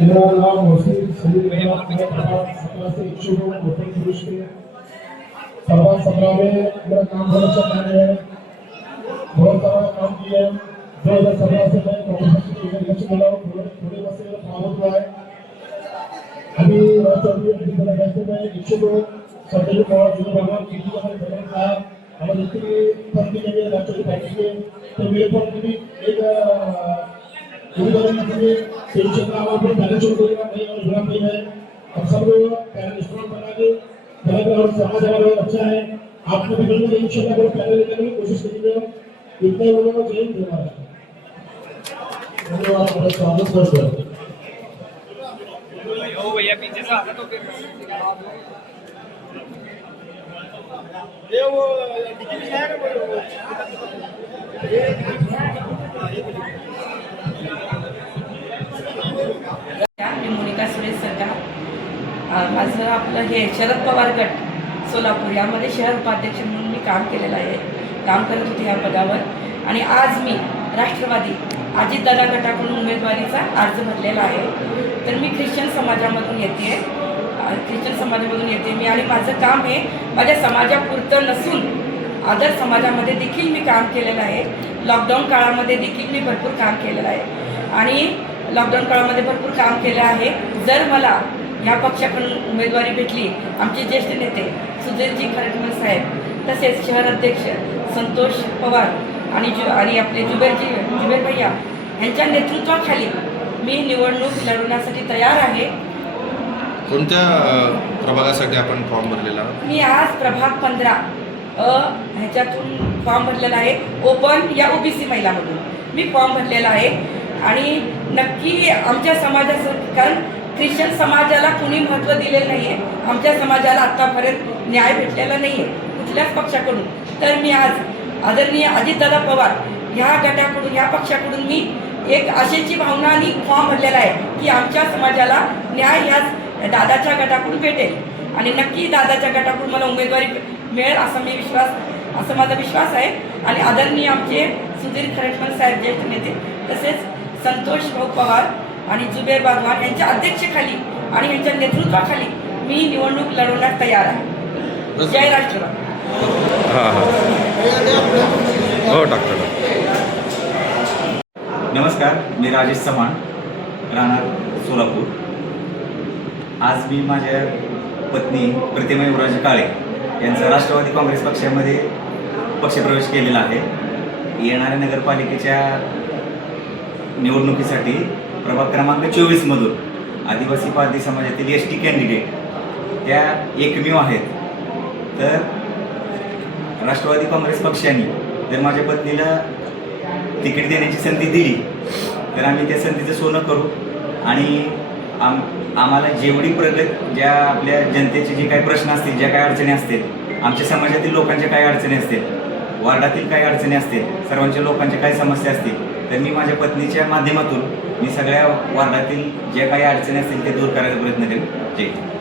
मेरा नाम मोहसिन सलीम है। समाज सभा में मेरा काम बहुत अच्छा है, बहुत सारा काम किया है। 2017 से मैं प्रोफेसर इलेक्शन मिला हूँ, थोड़े बस काम हुआ है। अभी राष्ट्रपति में इच्छुक हूँ। सभी को भगवान की था हमारे जितनी पार्टी के लिए राष्ट्रपति पार्टी के, तो मेरे पर भी एक टेंशन का हमारे बैलेंस हो गया नहीं और जुड़ा नहीं है। अब सब लोग पैनल स्ट्रॉन्ग बना के बना और समाज हमारा अच्छा है। आपको भी मिलकर इंशाल्लाह बहुत पैनल लेने की कोशिश करेंगे। इतने लोगों को जय हिंद। धन्यवाद। बहुत स्वागत करते हैं। ओ भैया पीछे से आना तो फिर ये वो डिग्री है ना मोनिका सुरेश सरकार। माझं आपलं हे शरद पवार गट सोलापूर यामध्ये शहर उपाध्यक्ष म्हणून मी काम केलेलं आहे, काम करत होते या पदावर। आणि आज मी राष्ट्रवादी अजितदादा गटाकडून उमेदवारीचा अर्ज भरलेला आहे। तर मी ख्रिश्चन समाजामधून येते, मी आणि माझं काम हे माझ्या समाजापुरतं नसून अदर समाजामध्ये देखील मी काम केलेलं आहे। लॉकडाऊन काळामध्ये देखील मी भरपूर काम केलेलं आहे आणि लॉकडाऊन काळामध्ये भरपूर काम केलं आहे। जर मला या पक्षाकडून उमेदवारी भेटली, आमचे ज्येष्ठ नेते सुधीरजी खरटमल साहेब, तसेच शहर अध्यक्ष संतोष पवार आणि आपले जुबेर भैया यांच्या नेतृत्वाखाली मी निवडणूक लढवण्यासाठी तयार आहे। कोणत्या प्रभागासाठी आपण फॉर्म भरलेला? मी आज प्रभाग 15 ह्याच्यातून फॉर्म भरलेला आहे, ओपन या ओबीसी महिलामधून मी फॉर्म भरलेला आहे। आणि नक्की आमच्या समाजाचं, कारण ख्रिश्चन समाजाला कुणी महत्त्व दिलेलं नाही आहे, आमच्या समाजाला आत्तापर्यंत न्याय भेटलेला नाही आहे कुठल्याच पक्षाकडून। तर मी आज आदरणीय अजितदादा पवार ह्या गटाकडून, ह्या पक्षाकडून मी एक आशेची भावना आणि फॉर्म भरलेला आहे की आमच्या समाजाला न्याय ह्याच दादाच्या गटाकडून भेटेल आणि नक्की दादाच्या गटाकडून मला उमेदवारी मिळेल असा माझा विश्वास आहे। आणि आदरणीय आमचे सुधीर खरटमल साहेब ज्येष्ठ नेते, तसेच संतोष भाऊ पवार आणि जुबेर बागवान यांच्या अध्यक्षतेखाली आणि यांच्या नेतृत्वाखाली मी निवडणूक लढवण्यास तयार आहे। जय राष्ट्रवादी। हो डॉक्टर। नमस्कार, मी राजेश चव्हाण, राहणार सोलापूर। आज मी माझ्या पत्नी प्रतिमा युवराज काळे यांचा राष्ट्रवादी काँग्रेस पक्षामध्ये पक्षप्रवेश केलेला आहे। येणाऱ्या नगरपालिकेच्या निवडणुकीसाठी प्रभाग क्रमांक 24 मधून आदिवासी पारधी समाजातील एसटी कॅन्डिडेट त्या एकमेव आहेत। तर राष्ट्रवादी काँग्रेस पक्षाने जर माझ्या पत्नीला तिकीट देण्याची संधी दिली तर आम्ही त्या संधीचं सोनं करू आणि आम्हाला जेवढी ज्या आपल्या जनतेचे जे काही प्रश्न असतील, ज्या काही अडचणी असतील, आमच्या समाजातील लोकांच्या काही अडचणी असतील, वार्डातील काही अडचणी असतील, सर्वांच्या लोकांच्या काही समस्या असतील, तर मी माझ्या पत्नीच्या माध्यमातून मी सगळ्या वार्डातील ज्या काही अडचणी असतील ते दूर करायचा प्रयत्न करेन। जय हिंद।